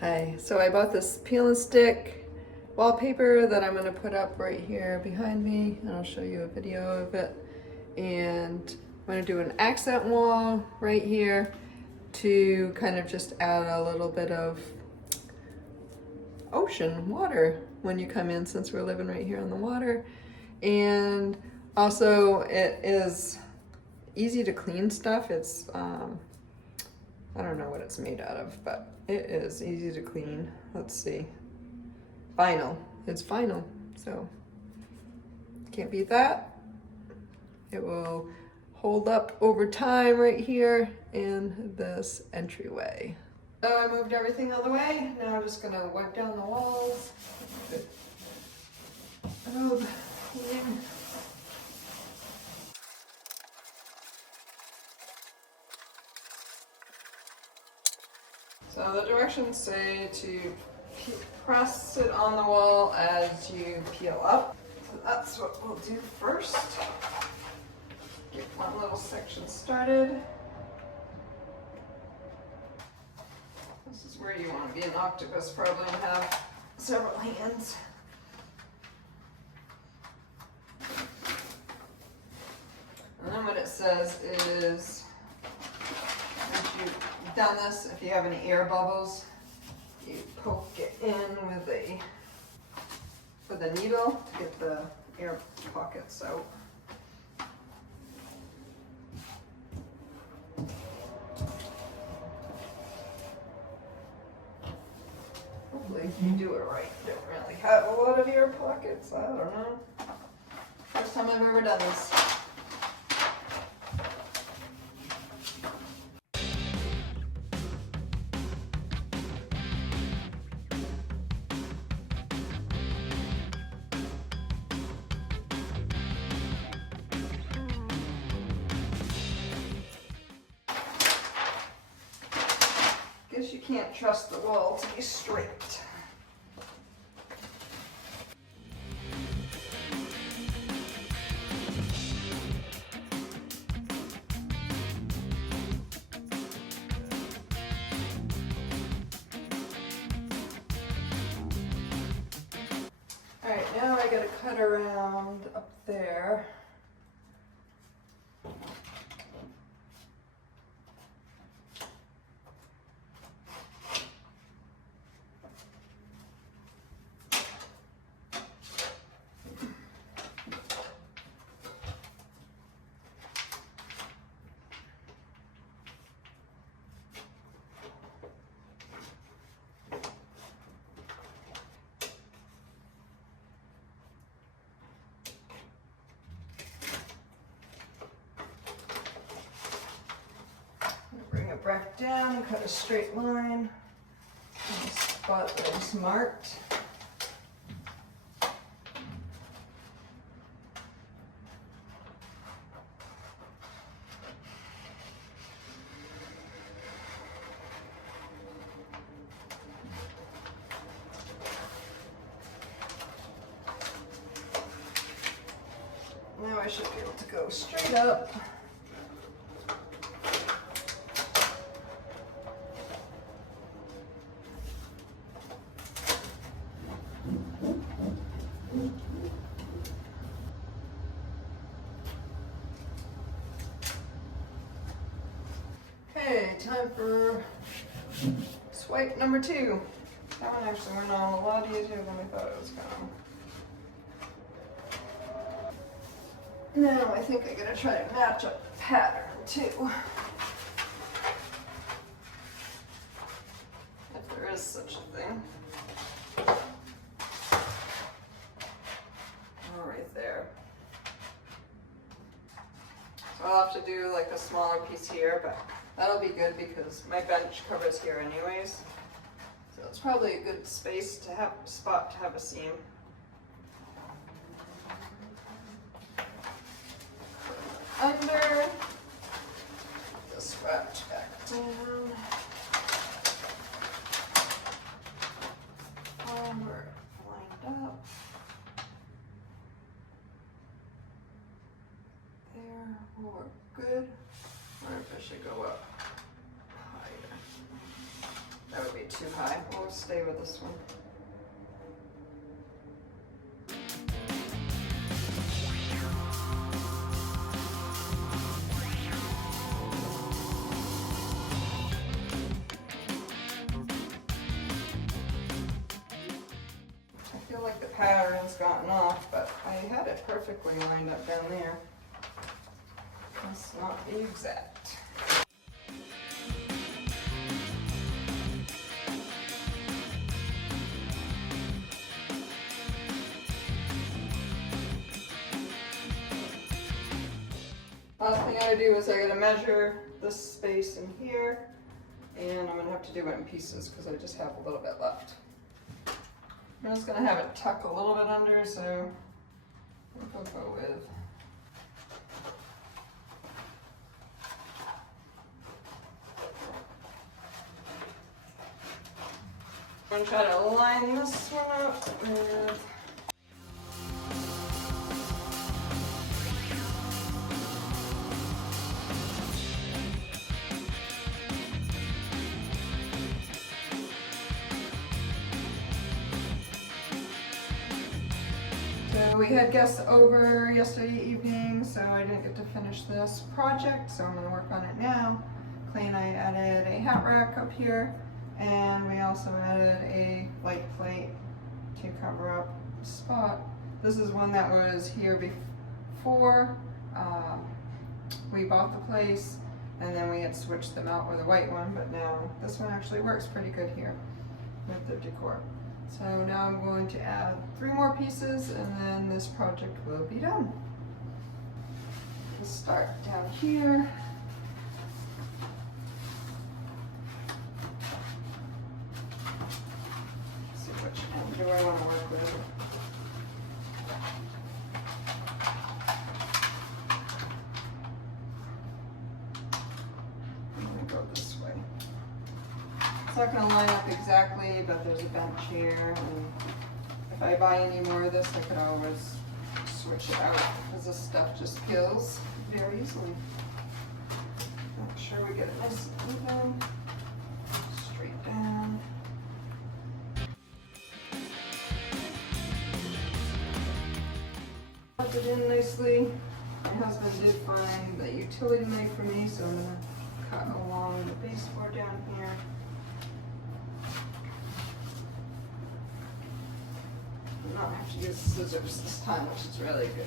Hi, so I bought this peel and stick wallpaper that I'm gonna put up right here behind me, and I'll show you a video of it. And I'm gonna do an accent wall right here to kind of just add a little bit of ocean water when you come in, since we're living right here on the water. And also it is easy to clean stuff. It's I don't know what it's made out of, but it is easy to clean. Let's see. Vinyl. It's vinyl, so can't beat that. It will hold up over time right here in this entryway. So I moved everything out of the way. Now I'm just gonna wipe down the walls. Oh, yeah. So the directions say to press it on the wall as you peel up. So that's what we'll do first. Get one little section started. This is where you want to be an octopus, probably, and have several hands. And then what it says is, once you've done this, if you have any air bubbles, you poke it in with a needle to get the air pockets out. Hopefully you do it right. You don't really have a lot of air pockets, I don't know. First time I've ever done this. Guess you can't trust the wall to be straight. Alright, now I gotta cut around up there. Bring it back down, cut a straight line, in the spot that I just marked. Now I should be able to go straight up. Okay, time for swipe number 2. That one actually went on a lot easier than I thought it was going. Now I think I'm gonna try to match up the pattern too. If there is such a thing. Oh, right there. So I'll have to do like a smaller piece here, but that'll be good because my bench covers here anyways. So it's probably a good space to have, spot to have a seam. Under, just wrapped back down. And we're lined up. There, we're good. Or if I should go up higher. That would be too high. We'll we'll stay with this one. I feel like the pattern's gotten off, but I had it perfectly lined up down there. That's not the exact. Last thing I gotta do is I gotta measure this space in here, and I'm gonna have to do it in pieces because I just have a little bit left. I'm just gonna have it tuck a little bit under, so I'll go with I'm gonna try to line this one up with we had guests over yesterday evening, so I didn't get to finish this project, so I'm going to work on it now. Clay and I added a hat rack up here, and we also added a light plate to cover up the spot. This is one that was here before we bought the place, and then we had switched them out with a white one, but now this one actually works pretty good here with the decor. So now I'm going to add 3 more pieces and then this project will be done. We'll start down here. Let's see which end do I want to work with. I'm going to go this way. It's not going to line up exactly, but there's a bench here, and if I buy any more of this, I could always switch it out, because this stuff just peels very easily. Make sure we get it nice and even, straight down. Put it in nicely. My husband did find the utility knife for me, so I'm going to cut along the baseboard down here. Not have to use scissors this time, which is really good.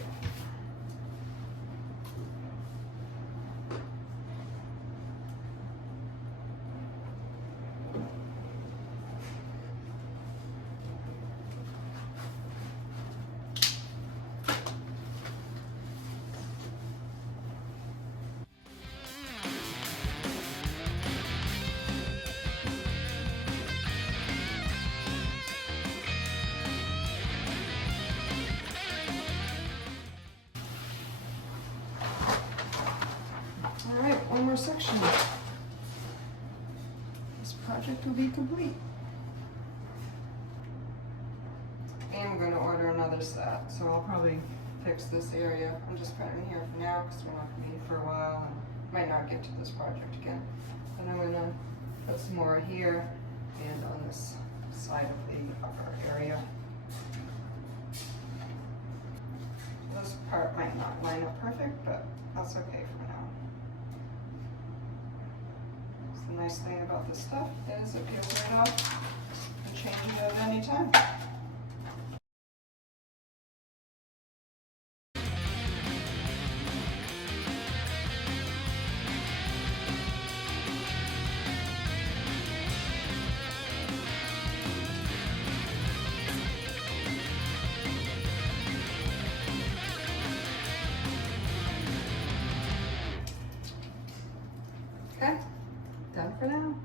One more section. This project will be complete. And I'm going to order another set, so I'll probably fix this area. I'm just putting it here for now because we're not going to be for a while and might not get to this project again. And I'm going to put some more here and on this side of the upper area. This part might not line up perfect, but that's okay for now. The nice thing about this stuff is it peels right off and change it at any time. Okay, done for now.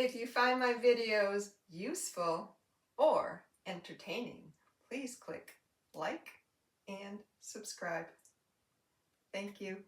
If you find my videos useful or entertaining, please click like and subscribe. Thank you.